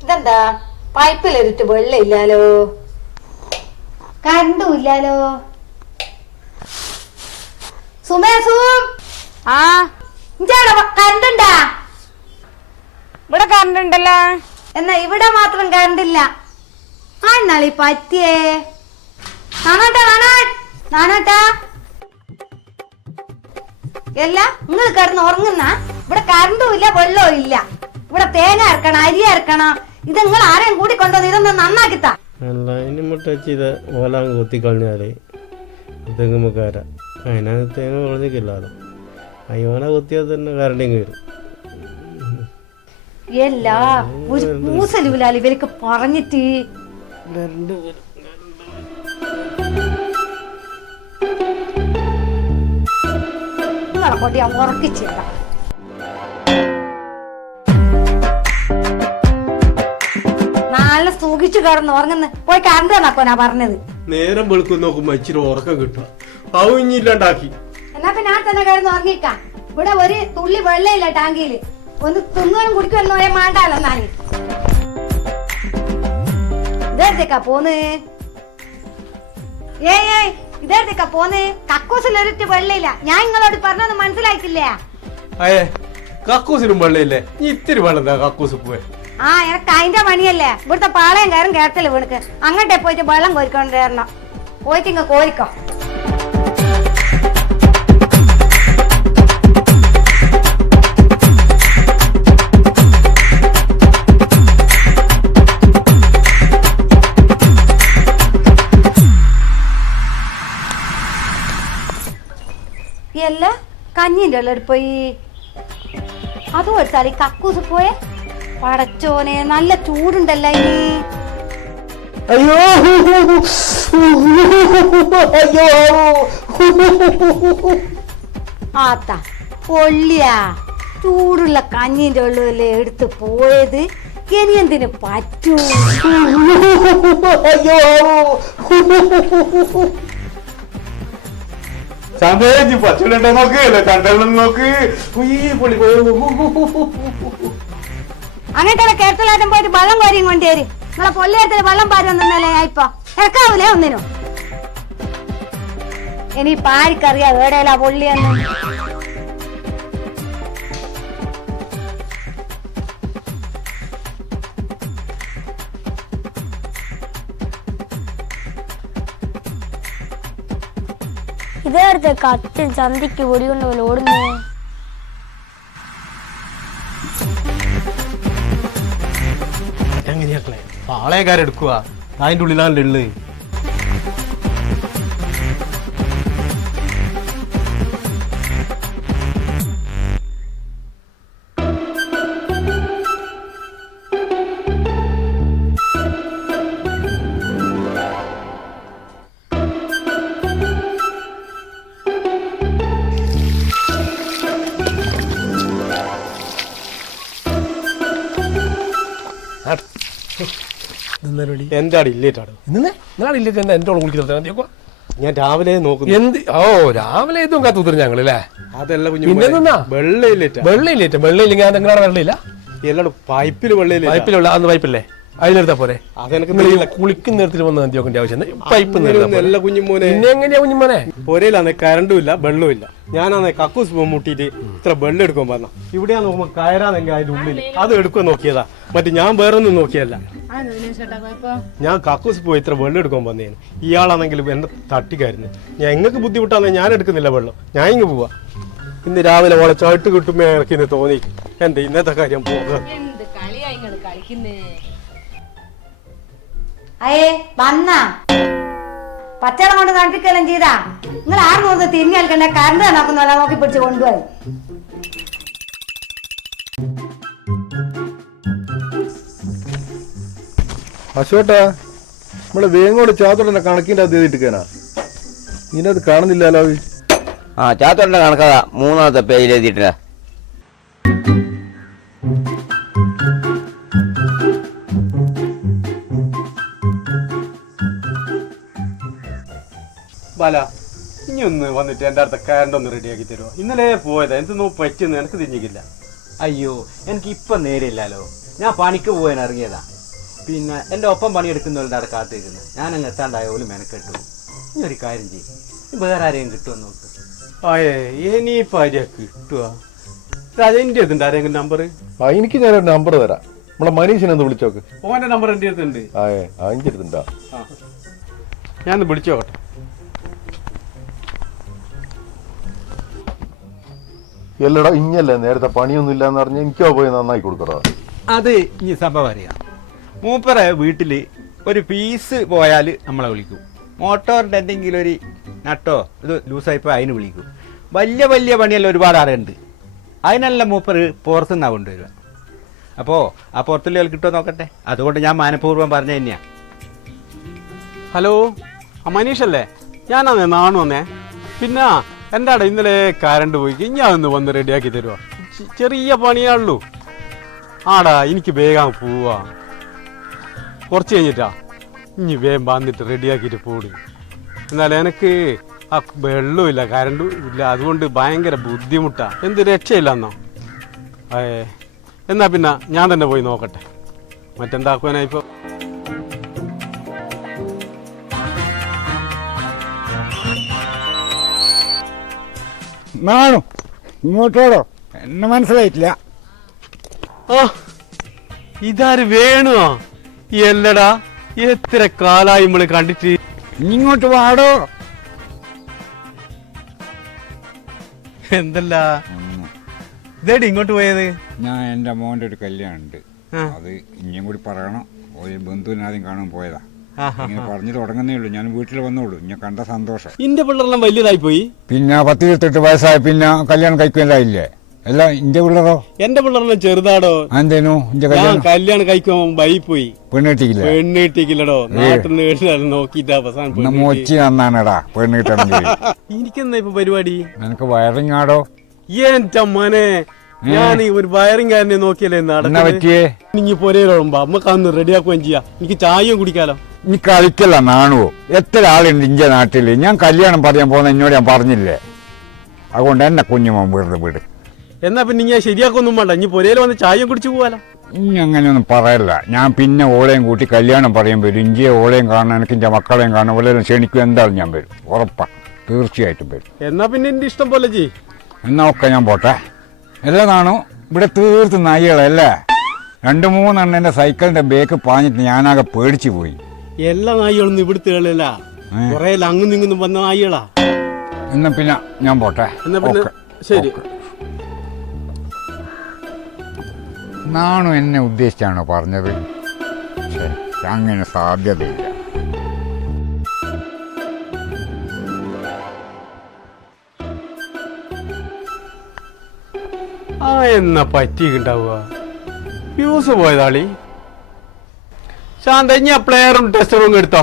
ഇതെന്താ? പൈപ്പിലൊരിട്ട് വെള്ളം ഇല്ലാലോ കരണ്ടും ഇല്ലാലോ? സുമേസു ആ? ഇവിടെ കറണ്ട് ഉണ്ടല്ലോ എന്നാ ഇവിടെ മാത്രം കണ്ടില്ല ആ എന്നാളി പറ്റിയേ? നാണോട്ടാ നാണോ നാണോട്ടാ. അല്ല നിങ്ങൾ കിടന്ന് ഉറങ്ങുന്ന? ഇവിടെ കറണ്ടും ഇല്ല വെള്ളവും ഇല്ല. ഇവിടെ തേങ്ങ ഇറക്കണം അരി ഇറക്കണം ഇത് നിങ്ങൾ ആരെയും കൂടി കൊണ്ടുവന്ന് ഇതൊന്ന് നന്നാക്കിത്താ. അല്ല അതിന് മുട്ടച്ച് ഇത് ഓലാൻ കുത്തിക്കളഞ്ഞാൽ തെങ്ങുമ്പക്കാര അതിനകത്ത് തേങ്ങ വിളഞ്ഞിക്കില്ലല്ലോ അയ്യോന കുത്തിയാൽ തന്നെ കരണ്ടിങ് വരും. എല്ലാ ഒരു ഇവർക്ക് പറഞ്ഞിട്ട്. നിങ്ങളെ കൊണ്ട് ഞാൻ ഉറക്കിച്ചില്ല സുഖിച്ചു കിടന്ന് ഉറങ്ങുന്ന പോയി കറണ്ട് തന്നാക്കോ ഞാൻ പറഞ്ഞത്? നേരം വെളുക്കും നോക്കുമ്പോ ഇച്ചിരി ഉറക്കം കിട്ടും. അവിഞ്ഞില്ലാണ്ടാക്കി എന്നാ പിന്നെ ഞാൻ തന്നെ കിടന്ന് ഉറങ്ങിക്കാം. ഇവിടെ ഒരു തുള്ളി വെള്ളയില്ല ടാങ്കിയിൽ ഒന്ന് തിന്നാനും കുടിക്കുമെന്ന് പറയാൻ മാണ്ടാലോ എന്നാൽ. ഇതെടുത്തേക്കാ പോന്ന്. ഏയ് ഏയ് ഇതെടുത്തേക്കാ പോന്ന്. കക്കൂസിൽ ഒരിട്ട് വെള്ളയില്ല. ഞാൻ നിങ്ങളോട് പറഞ്ഞൊന്നും മനസ്സിലായിട്ടില്ലേ. അയേ കക്കൂസിനും വെള്ളയില്ലേ. ഇത്തിരി വെള്ളം കക്കൂസ് പോയെ ആ എനക്ക് അതിന്റെ പണിയല്ലേ? ഇവിടുത്തെ പാളയം കയറും കേട്ടൽ വീണക്ക്. അങ്ങോട്ടേ പോയിട്ട് വെള്ളം കോരിക്കൊണ്ട് വരണം. പോയിട്ട് ഇങ്ങ കോരിക്കോ. അല്ല കഞ്ഞിന്റെ ഉള്ളിൽ പോയി. അതും ഒരു തലി കക്കൂസ് പോയെ. പടച്ചോനെ നല്ല ചൂടുണ്ടല്ലോ ഇനി? അയ്യോ. അയ്യോ. ആത്ത പൊള്ളിയാ. ചൂടുള്ള കഞ്ഞിന്റെ ഉള്ളിലെ എടുത്ത് പോയത്? ഇനി എന്തിനു പറ്റൂ? അയ്യോ. പച്ചലുണ്ടോ നോക്ക് കണ്ടെല്ലാം നോക്ക്. ഉയ്യ് പൊളി അങ്ങനത്തെ കേരളത്തിലായിട്ടും പോയിട്ട് വെള്ളം കോരിയും കൊണ്ടേര് നിങ്ങളെ പൊള്ളിയത്തിൽ വെള്ളം പാരുന്നല്ലേ ഞാൻ ഇപ്പൊ ഇറക്കാവൂലേ ഒന്നിനും? ഇനി പാരിക്കറിയാ എവിടെയല്ല പൊള്ളിയെന്ന്. ഇതേടുത്തെ കത്തിൽ ചന്തിക്ക് പൊടി കൊണ്ടുപോലെ ഓടുന്നു. എങ്ങനെയാക്കളെ പാളയക്കാരെടുക്കുക അതിന്റെ ഉള്ളിലാണല്ലോ ഉള്ളത് എന്റെ എന്നെ എന്റെ കുളിക്കുന്നത് മതിയൊക്കെ ഞാൻ രാവിലെ നോക്കുന്നു. എന്ത്? ഓ രാവിലെ ഇതും കാത്തുത്തരും ഞങ്ങളല്ലേ അതല്ല? വെള്ളയില്ലേറ്റ. വെള്ളയില്ലേറ്റ. വെള്ളയില്ലെങ്കിൽ ഞാൻ നിങ്ങളുടെ വെള്ളയില്ല. എല്ലാടും പൈപ്പിൽ വെള്ളയില്ല പൈപ്പിലുള്ള അന്ന് പൈപ്പില്ലേ അതിലെടുത്താ പോരെ. കുളിക്കുന്ന നേരത്തിൽ വന്ന് നദിയോക്കിന്റെ ആവശ്യം പൈപ്പ് നല്ല കുഞ്ഞുമോനെ. പിന്നെ എങ്ങനെയാ കുഞ്ഞുമോനെ? പൊരയിലാന്നേ കരണ്ടും ഇല്ല വെള്ളവും ഇല്ല. ഞാനാന്നേ കക്കൂസ് പോകും മുട്ടിയിട്ട് ഇത്ര വെള്ളം എടുക്കാൻ പറഞ്ഞ ഇവിടെയാ നോക്കുമ്പോ കയറാന്നെങ്കിൽ അതിന്റെ ഉള്ളിൽ അത് എടുക്കാൻ നോക്കിയതാ. മറ്റേ ഞാൻ വേറൊന്നും നോക്കിയല്ല. ഞാൻ കക്കൂസ് പോയി ഇത്ര വെള്ളം എടുക്കാൻ വന്നേന്. ഇയാളാണെങ്കിൽ എന്നെ തട്ടിക്കായിരുന്നു ഞാൻ എങ്ങക്ക് ബുദ്ധിമുട്ടാന്നെ ഞാൻ എടുക്കുന്നില്ല വെള്ളം. ഞാൻ ഇങ്ങ് പോവാ. ഇന്ന് രാവിലെ ഓളെ ചവിട്ട് കിട്ടുമ്പോ എനിക്ക് തോന്നി. എന്റെ ഇന്നത്തെ കാര്യം പോകാം അയേ വന്ന. പച്ചളം കൊണ്ട് കണ്ടിക്കെല്ലാം ചെയ്താ. നിങ്ങൾ ആരും നോക്കി തിരിഞ്ഞു കളിക്കണ്ട കറണ്ട് നോക്കുന്നല്ല നോക്കി പിടിച്ച് കൊണ്ടുപോയി. അശോട്ടാ നമ്മളെ വേങ്ങോട് ചാത്തോടെ കണക്കിന്റെ അത് എഴുതിട്ടിരിക്കാനാ ഇനി അത് കാണുന്നില്ലല്ലോ. ആ ചാത്തോടെ കണക്കാ മൂന്നാമത്തെ പേജിൽ എഴുതിയിട്ടില്ല. ബാല ഇനി ഒന്ന് വന്നിട്ട് എന്റെ അടുത്ത കറണ്ട് ഒന്ന് റെഡിയാക്കി തരുമോ ഇന്നലെ പോയതാ എന്തൊന്നും പറ്റുന്നു എനിക്ക് തിരിഞ്ഞിക്കില്ല അയ്യോ എനിക്ക് ഇപ്പൊ നേരില്ലല്ലോ ഞാൻ പണിക്ക് പോകാൻ ഇറങ്ങിയതാ. പിന്നെ എന്റെ ഒപ്പം പണിയെടുക്കുന്നവരുടെ അവിടെ കാത്തിരിക്കുന്നത് ഞാൻ അങ്ങ് എത്താണ്ടായ പോലും മെനക്കെട്ടു. ഇനി ഒരു കാര്യം ചെയ്യും. വേറെ ആരെയും കിട്ടുമെന്ന് നോക്ക്. അയേ ഇനിയിപ്പോ ആര്യാ കിട്ടുക അടുത്തുണ്ട് ആരെങ്കിലും നമ്പർ ആ എനിക്ക് ഞാനൊരു നമ്പർ തരാം. നമ്മളെ മനീഷിനെ ഒന്ന് വിളിച്ചോക്ക് ഓന്റെ നമ്പർ എന്റെ അടുത്തുണ്ട്. ആ എന്റെ അടുത്തുണ്ടോ. ആ ഞാനൊന്ന് വിളിച്ചു എല്ലടാ ഇങ്ങല്ലേ നേരത്തെ പണിയൊന്നും ഇല്ലാന്ന് പറഞ്ഞ് എനിക്കോ പോയി നന്നായി കൊടുക്കടാ. അത് ഈ സംഭവം അറിയാം. മൂപ്പറെ വീട്ടിൽ ഒരു പീസ് പോയാൽ നമ്മളെ വിളിക്കും. മോട്ടോറിന്റെ എന്തെങ്കിലും ഒരു നട്ടോ ഇത് ലൂസായിപ്പോൾ അതിന് വിളിക്കും. വലിയ വലിയ പണിയെല്ലാം ഒരുപാട് ആളുണ്ട്. അതിനെല്ലാം മൂപ്പർ പുറത്തുനിന്നാണ് കൊണ്ടുവരിക. അപ്പോ ആ പുറത്തുള്ള കിട്ടുമോ നോക്കട്ടെ? അതുകൊണ്ട് ഞാൻ മാനപൂർവം പറഞ്ഞു തന്നെയാണ് ഹലോ ആ മനീഷല്ലേ? ഞാനാ നാണു വന്നേ പിന്നെ അട ഇന്നലെ കരണ്ട് പോയി? ഞാൻ ഒന്ന് വന്ന് റെഡിയാക്കി തരുവാ? ചെറിയ പണിയാണല്ലോ. ആടാ എനിക്ക് വേഗം പോവാ. കുറച്ച് കഴിഞ്ഞിട്ടാ. ഇനി വേഗം വന്നിട്ട് റെഡിയാക്കിയിട്ട് പോടി. എന്നാൽ എനിക്ക് ആ വെള്ളമില്ല കരണ്ടും ഇല്ല. അതുകൊണ്ട് ഭയങ്കര ബുദ്ധിമുട്ടാ. എന്ത് രക്ഷയില്ല എന്നോ ഏ എന്നാ പിന്നെ ഞാൻ തന്നെ പോയി നോക്കട്ടെ. മറ്റെന്താക്കുവാനാ നാണു ഇങ്ങോട്ടോടോ. എന്നെ മനസ്സിലായിട്ടില്ല. ആ ഇതാര് വേണോ എല്ലടാ എത്ര കാലായി നമ്മൾ കണ്ടിട്ട്? ഇങ്ങോട്ട് വാടോ. എന്തല്ല? ഇതേടി ഇങ്ങോട്ട് പോയത്? ഞാൻ എന്റെ മോന്റെ ഒരു കല്യാണം ഉണ്ട് ആ. അത് ഇനിയും കൂടി പറയണം. ഒരു ബന്ധുവിനാദ്യം കാണാൻ പോയതാ. ഇങ്ങനെ പറഞ്ഞു തുടങ്ങുന്നേ ഉള്ളൂ. ഞാൻ വീട്ടിൽ വന്നോളൂ. ഞാൻ കണ്ട സന്തോഷം. ഇന്റെ പിള്ളേരെല്ലാം വലിയതായി പോയി? പിന്നെ പത്ത് ഇരുപത്തെട്ട് വയസ്സായ പിന്നെ കല്യാണം കഴിക്കുന്നില്ലായില്ലേ അല്ല ഇന്റെ പിള്ളേരോ? എന്റെ പിള്ളേരെല്ലാം ചെറുതാടോ? എന്തേനു? ഇന്റെ ഞാൻ കല്യാണം? കല്യാണം കഴിക്കുമ്പോ ബൈ പോയി. പെണ്ണിട്ടിക്കില്ല? പെണ്ണ് കിട്ടിക്കില്ലടോ നാട്ടിൽ നിന്ന് നോക്കിട്ട് അവസാനം പെണ്ണ് കിട്ടി. മോച്ചി നന്നാണെടാ പെണ്ണ് കിട്ടണമെങ്കിൽ എനിക്കെന്നാ ഇപ്പൊ പരിപാടി? നിനക്ക് വയറിങ് ആടോ എന്റെ മനെ ഞാൻ ഒരു വയറിംഗാരനെ നോക്കിയല്ലേ എന്നാ നടക്കുന്നത് പറ്റിയേ ഇനി പൊരയിലുമ്പോ അമ്മക്കാന്ന് റെഡിയാക്കുകയും ചെയ്യാം. എനിക്ക് ചായയും കുടിക്കാലോ. നീ കളിക്കല്ല നാണുവോ? എത്ര ആളുണ്ട് ഇന്ത്യ നാട്ടിൽ ഞാൻ കല്യാണം പറയാൻ പോകുന്ന എന്നോട് ഞാൻ പറഞ്ഞില്ലേ? അതുകൊണ്ട് എന്നെ കുഞ്ഞുമോൻ വീട് വീട്. എന്നാ പിന്നെ ഞാൻ ശരിയാക്കൊന്നും വേണ്ട. ഇനി പൊരയിൽ വന്ന് ചായയും കുടിച്ചു പോവാലോ. ഇനി അങ്ങനെയൊന്നും പറയല്ല. ഞാൻ പിന്നെ ഓളെയും കൂട്ടി കല്യാണം പറയാൻ വരും. ഇഞ്ചിയെ ഓളെയും കാണാൻ എനിക്ക് എന്റെ മക്കളെയും കാണാൻ വല്ലതും ക്ഷണിക്കും എന്തായാലും ഞാൻ വരും. ഉറപ്പാ. തീർച്ചയായിട്ടും വരും. എന്നാ പിന്നെ എന്റെ ഇഷ്ടം പോലെ ചെയ് എന്നാ ഒക്കെ ഞാൻ പോട്ടെ. എല്ലാം നാണു ഇവിടെ തീർത്ത് നായികളല്ലേ രണ്ട് മൂന്നെണ്ണം എന്റെ സൈക്കിളിന്റെ ബേക്ക് പാഞ്ഞിട്ട് ഞാനാകെ പേടിച്ചു പോയി. എല്ലാ നായികളൊന്നും ഇവിടുത്തെ. കൊറേ അങ്ങും ഇങ്ങും വന്ന നായികളാ. എന്നാ പിന്നെ ഞാൻ പോട്ടെ. എന്നാ പിന്നെ ശരി. നാണു എന്നെ ഉദ്ദേശിച്ചാണോ പറഞ്ഞത്? അങ്ങനെ സാധ്യതയില്ല. ആ എന്നാ പറ്റിയിട്ടുണ്ടാവുക? ഫ്യൂസ് പോയതാളി. ശാന്ത ഇനി പ്ലെയറും ടെസ്റ്ററും എടുത്തോ?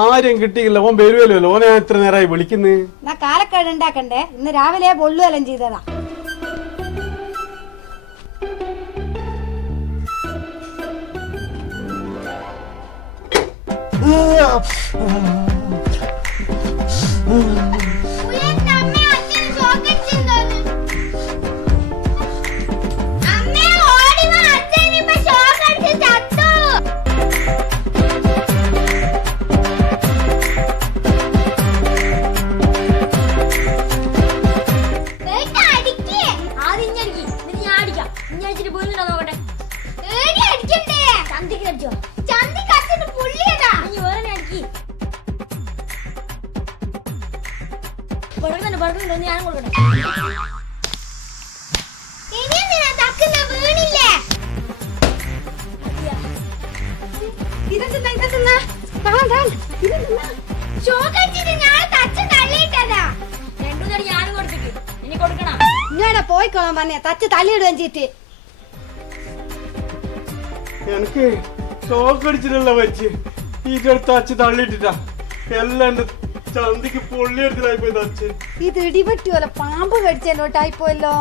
ആരും കിട്ടിയില്ല. ഓൻ വരുമല്ലോ ഓനെ എത്ര നേരമായി വിളിക്കുന്നത് കാലക്കേട് ഉണ്ടാക്കണ്ടേ? ഇന്ന് രാവിലെ പൊള്ളുവലം ചെയ്തതാ. ഞാൻ പോയിക്കോളാൻ പറഞ്ഞ. തച്ച് തള്ളിയിടുകയും ചീറ്റ് എനിക്ക് ഷോക്ക് അടിച്ചിട്ടല്ല വെച്ച് അച്ഛ തള്ളിയിട്ടിട്ടാ. എല്ലാം എന്റെ ചന്തിക്ക് പൊള്ളിയെടുത്തിലായി പോയി തച്ച്. ഇത് ഇടിപെട്ടിയോല പാമ്പ് കടിച്ചല്ലോട്ടായിപ്പോയല്ലോ